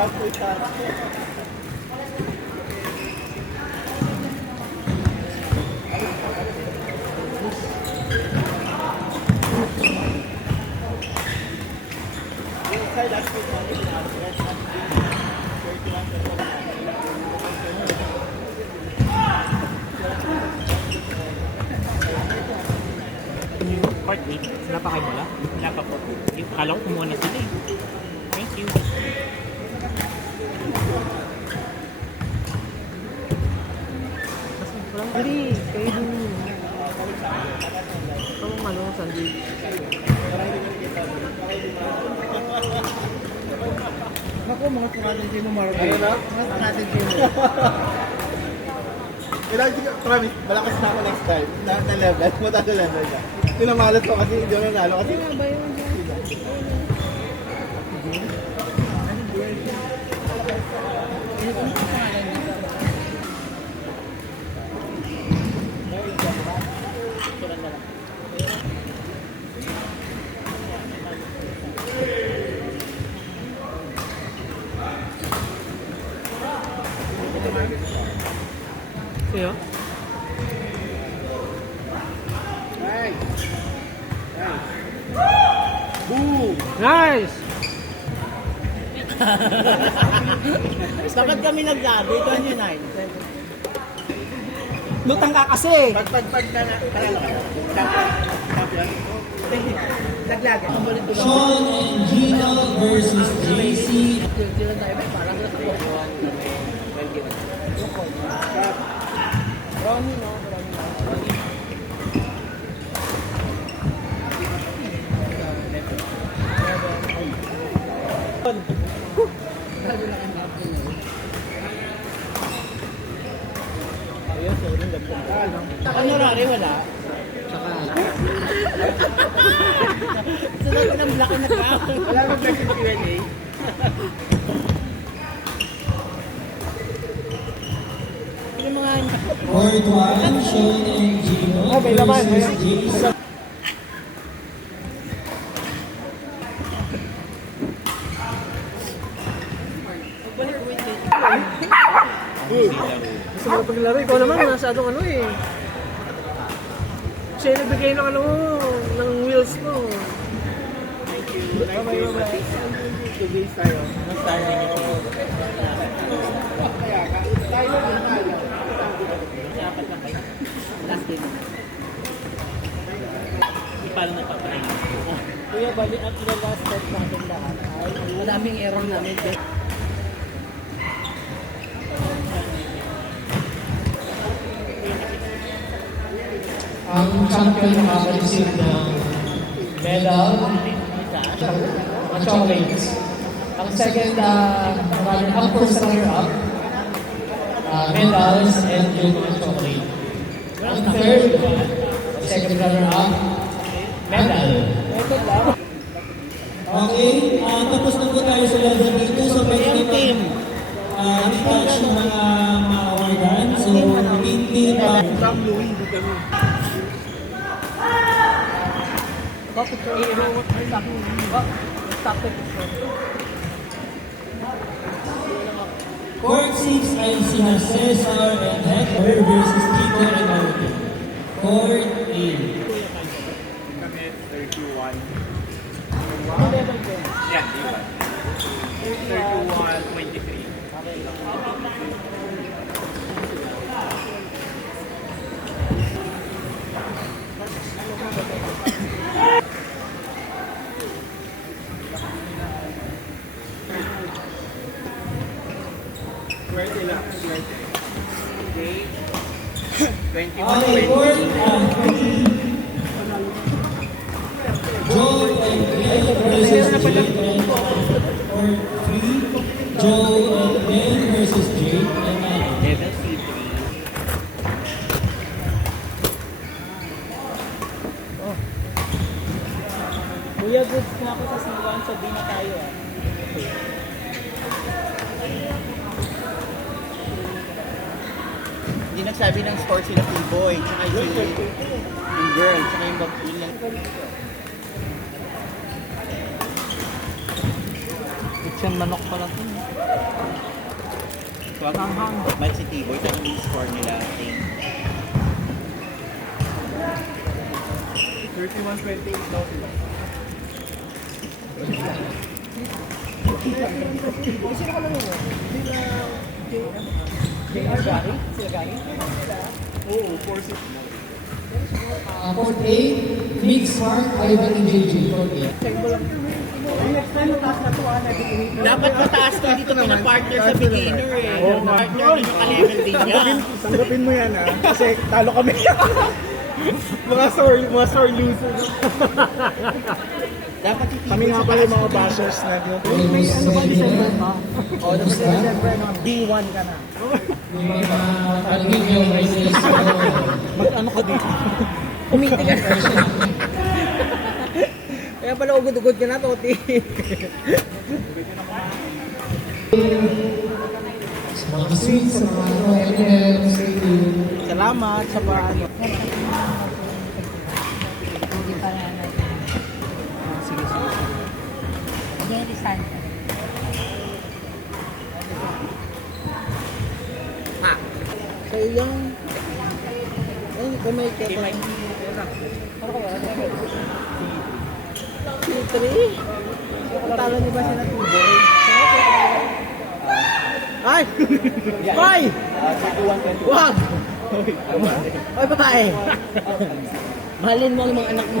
Part 8, sila pa kayo wala? Wala pa po. Akala ko kumuha na sila eh. Thank you. Hindi, kayo dun. Ang ano, sandwich. Ako, mga strategy mo, Marvin. Ano na? Mga strategy mo. Promise, malakas na ako next time. Na level, mataas na level na. Tinamalat ko kasi hindi ako nanalo. Kasi Ano ba yun? Sa'yo? nice! Nice! Boom! Nice! Dapat kami nagsabi, 29. Lutang ka kasi. Pag nanalo ka na. Champion. Laglag. Sean and Gino versus JC. Tira tayo ba? Parang nasa po. Ronnie, no? Ano rari wala? Saka, Sunod ko ng black na ka. Wala nang message Q&A. Yung mga... Court 1, Sean and Gino versus JC. Gusto mo paglaro, ikaw naman, masyadong ano eh. Siya yung nagbigay ng ano mo, ng wheels mo. Today's tayo. Mas tayo kaya tayo na nanalo. Last game. Hindi pa rin napapakain. Kuya, bali ang last step natin lahat ay madaming error namin. Ang champion makakareceive ng medal at chocolates. Ang second, ang first runner-up, medals and yung mga chocolate. Ang third, second runner-up, medal. Okay, tapos na po tayo sa level dito. So, pwede naman i-touch ng mga ma-awardan. So, hindi pa. From Louis, hindi kami. Court 6 ay sina Cesar and Hector versus Tito and Marvin. Court 8. Kami 31. Yan, di ba? 31, 23. Swerte lang. Okay. 21, Okay, 20. Court 3. Joe and Glenn versus Jake and Court 3. Joe and Glenn versus Jake and Manny. Level C3. Kuya, goods na ako sa C1, sabi na tayo ah. Hindi nagsabi ng score sila P-Boy, tsaka yung girl, tsaka yung babae lang. Itchan manok pala ito. Huwag hanghang. Mike si T-Boy, tanong yung score nila. 31-28 daw sila. Sino ka lang yun? JR Gary? Sila Gary? Oo, 4-6. Port A, Mix Mark, Ivan and JJ. Port A. Next time, mataas na to, nagiging Dapat mataas to dito pinapartner sa beginner eh. Partner din yung ka-level din niya. Tanggapin mo yan kasi talo kami. mga sore losers. Dapat Kami nga pala yung mga bashers na yun. may ano ba, December pa? Oo, December na, D1 ka na. Yung mga palagay yung races. Mag-ano ka dito? Umiti ka. Kaya pala ugod-ugod ka na, Toti. Sa mga sweets, sa mga M&M's, Salamat sa paano. Hindi pa na natin. Sige, sige. Very sad. Sa iyong... Ay, kamay ka pa. C3? Talo niyo ba sila Tuboy? Ay! Ay! Wag! Ay, babae! Mahalin mo ang mga anak mo.